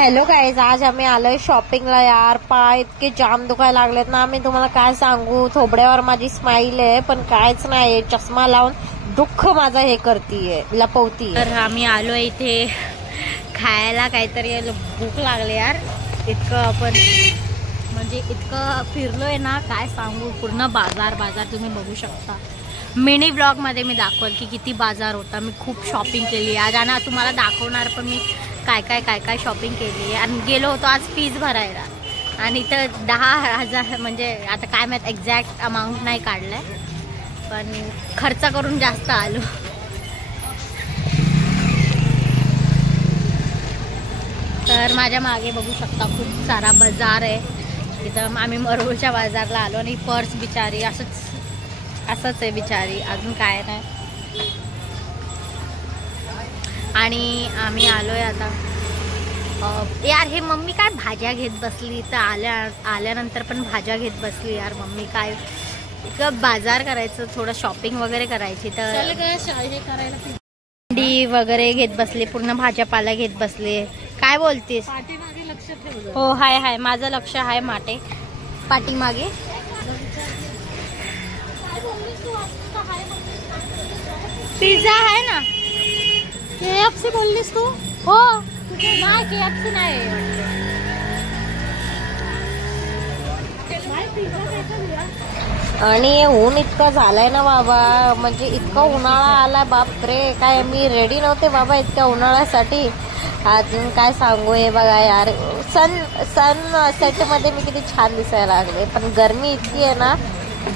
Hello guys, आज आम्ही आलोय शॉपिंगला. यार पाय इतके जाम दुखायला लागलेत ना, मी तुम्हाला काय सांगू. थोबड्यावर माझी स्माइल आहे पण कायच नाही, चष्मा लावून दुःख माझा हे करतीये, लपवती. तर आम्ही आलोय इथे खायला काहीतरी. भूक लागली यार, इतकं आपण म्हणजे इतकं फिरलोय ना, काय सांगू. पूर्ण बाजार तुम्ही बघू शकता. मिनी ब्लॉग मध्ये मी दाखवल की किती बाजार होता. मी खूप शॉपिंग केली आज आणि तुम्हाला दाखवणार पण मी काय शॉपिंग केली. आणि गेलो होतो आज फीज भरायला आणि तर 10,000 म्हणजे आता काय माहित एक्झॅक्ट अमाऊंट नाही काढलंय, पण खर्च करून जास्त आलो. तर माझ्या मागे बघू शकता खूप सारा बाजार आहे. इथं आम्ही मरोळच्या बाजारला आलो आणि पर्स बिचारी असंच आहे बिचारी, अजून काय नाही. आणि आम्ही आलोय आता. यार हे मम्मी काय भाज्या घेत बसली, तर आल्यानंतर पण भाज्या घेत बसली. यार मम्मी काय इतकं बाजार करायचं, थोडं शॉपिंग वगैरे करायची, तर अंडी वगैरे घेत बसली, पूर्ण भाज्यापाला घेत बसली. काय बोलतीस? हो हाय माझं लक्ष आहे माटे पाठीमागे. पिझ्झा आहे ना, KFC बोललीस तू? हो नाही, KFC नाही. आणि ऊन इतकं झालंय ना बाबा, म्हणजे इतका उन्हाळा आला बापरे. काय मी रेडी नव्हते बाबा इतक्या उन्हाळ्यासाठी. अजून काय सांगू. हे बघा यार, सन सेट मध्ये मी किती छान दिसायला लागले, पण गरमी इतकी आहे ना,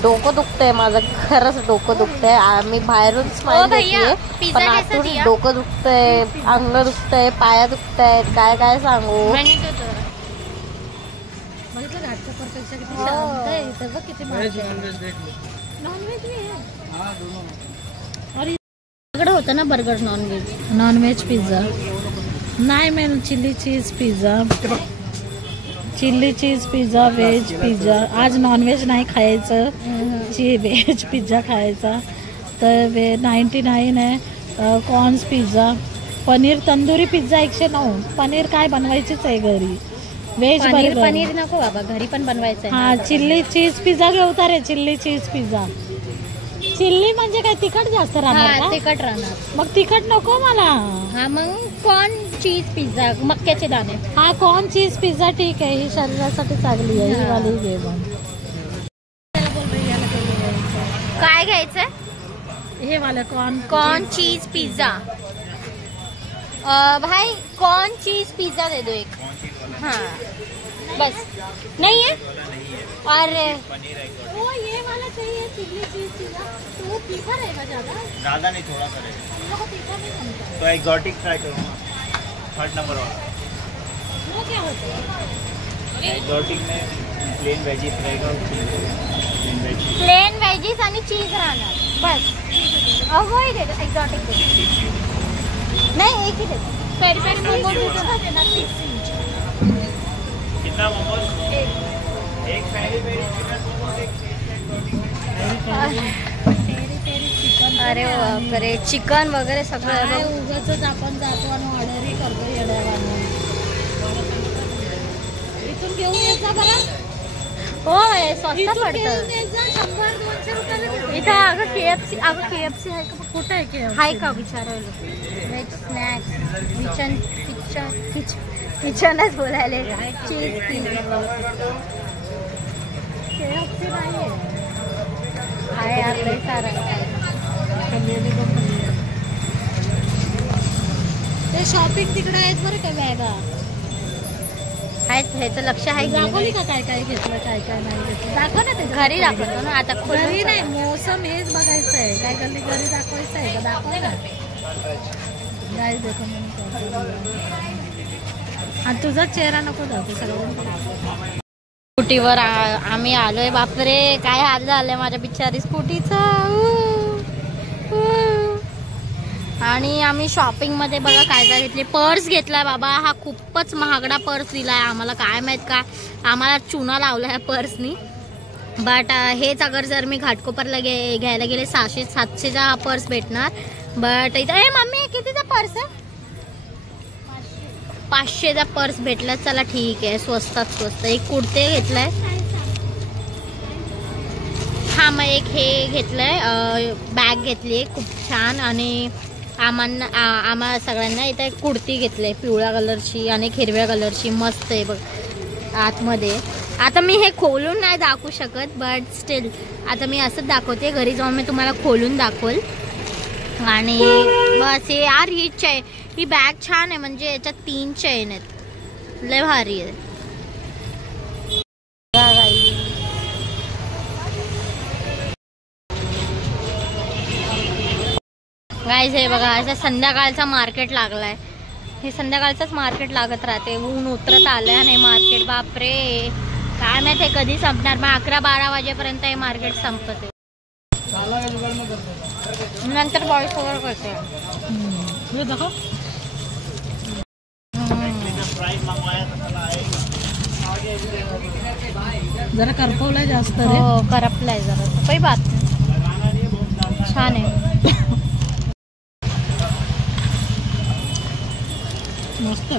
डोकं दुखतंय माझं, खरंच डोकं दुखतंय. आम्ही बाहेरून स्माइल देते पण आतून डोकं दुखतंय, अंग दुखतंय, पाया दुखतंय, काय सांगू. होतं ना बर्गर, नॉनव्हेज पिझ्झा नाही, मैं chilli cheese pizza, veg pizza. आज नॉनव्हेज नाही खायचं, व्हेज पिझ्झा खायचा. तर 99 आहे. Corns pizza, paneer tandoori pizza 109. Paneer काय बनवायचीच आहे घरी. Veg burger. पनीर नको बाबा, घरी पण बनवायचं. हा चिल्ली चीज पिझ्झा घेऊता रे, चिल्ली चीज पिझ्झा. चिल्ली म्हणजे काय तिखट जास्त राहणार? तिखट राहणार, मग तिखट नको मला. हा मग कॉर्न चीज पिझ्झा, मक्याचे दाणे. हा कॉर्न चीज पिझ्झा ठीक आहे, ही शरीरासाठी चांगली आहे, ही वाली घे. काय घ्यायचंय? हे वाला कॉर्न चीज पिझ्झा. भाई कॉर्न चीज पिझ्झा दे दो एक. हाँ बस. नहीं है? अरे वो ये वाला चाहिए चिल्ली चीज पिज़्ज़ा. तो वो तीखा रहेगा ज़्यादा नहीं, थोड़ा सा रहेगा. तीखा नहीं, तो एक्सोटिक ट्राई करूँगा 3rd नंबर वाला. वो क्या होता है? एक्सोटिक में प्लेन वेजीज रहेगा, प्लेन वेजीज आणि चीज राहणार बस. वो ही दे दो, एक्सोटिक दे दो. नहीं एक ही दे दो. पेरी पेरी मोमोज दे देना 6 इंच. कितना मोमोज? एक पेरी पेरी चिकन मोमोज, एक चिकन. अरे बापरे, चिकन वगैरे सगळं. उगाच आपण जातो आणि ऑर्डरही करतो येड्यावानी. इथून घेऊन यायचा बरं. होय स्वस्त पडतं 100-200 रुपयाला. इथं. अगं KFC आहे का? कुठं आहे KFC? आहे का विचारायला. व्हेज स्नॅक्स किचनच बोलायले. चीज पिझ्झा KFC नाही आहे यार, लय सारं. ते शॉपिंग तिकडे आहेत बरं का, बॅगा आहेत. ह्याचं लक्ष आहे. दाखवली का काय घेतलं, काय नाही घेतलं? दाखव ना ते. घरी दाखवतो ना आता. घरी नाही, मोसम हेच बघायचं आहे. काय घरी दाखवायचं आहे का? दाखव ना. गाय देखो आणि तुझा चेहरा नको दाखव सगळं. स्कूटीवर आम्ही आलोय. बापरे काय हाल झालंय माझ्या बिचारी स्कूटीचा. आणि आम्ही शॉपिंग मध्ये बघा काय घेतले. पर्स घेतलाय बाबा, हा खूपच महागडा पर्स दिलाय आम्हाला. काय माहित का, आम्हाला चुना लावलाय पर्सनी. बट हेच अगर जर मी घाटकोपरला घ्यायला गेले 600-700चा पर्स भेटणार. बट इथं मम्मी कितीचा पर्स आहे? 500चा पर्स भेटला. चला ठीक आहे, स्वस्तात स्वस्त. एक कुर्ते घेतलाय. हा मग एक हे घेतलंय, बॅग घेतली खूप छान. आणि आम्हा सगळ्यांना इथं एक कुर्ती घेतली पिवळ्या कलरची आणि हिरव्या कलरची. मस्त आहे बघ आतमध्ये. आता मी हे खोलून नाही दाखवू शकत, बट स्टील आता मी असंच दाखवते. घरी जाऊन मी तुम्हाला खोलून दाखवल. आणि बस हे यार ही बॅग छान आहे. म्हणजे याच्यात 3 चेन आहेत, लय भारी आहे. गाईज हे बघा, असं संध्याकाळचा मार्केट लागलाय. हे संध्याकाळचंच मार्केट लागत राहते. ऊन उतरत आलंय आणि मार्केट बापरे काय माहित हे कधी संपणार. मग 11-12 वाजेपर्यंत हे मार्केट संपत. नंतर बॉयस ओव्हर करते. जरा करपवलाय जास्त. हो करपलाय जरा, काही बात नाही. छान आहे, मस्त.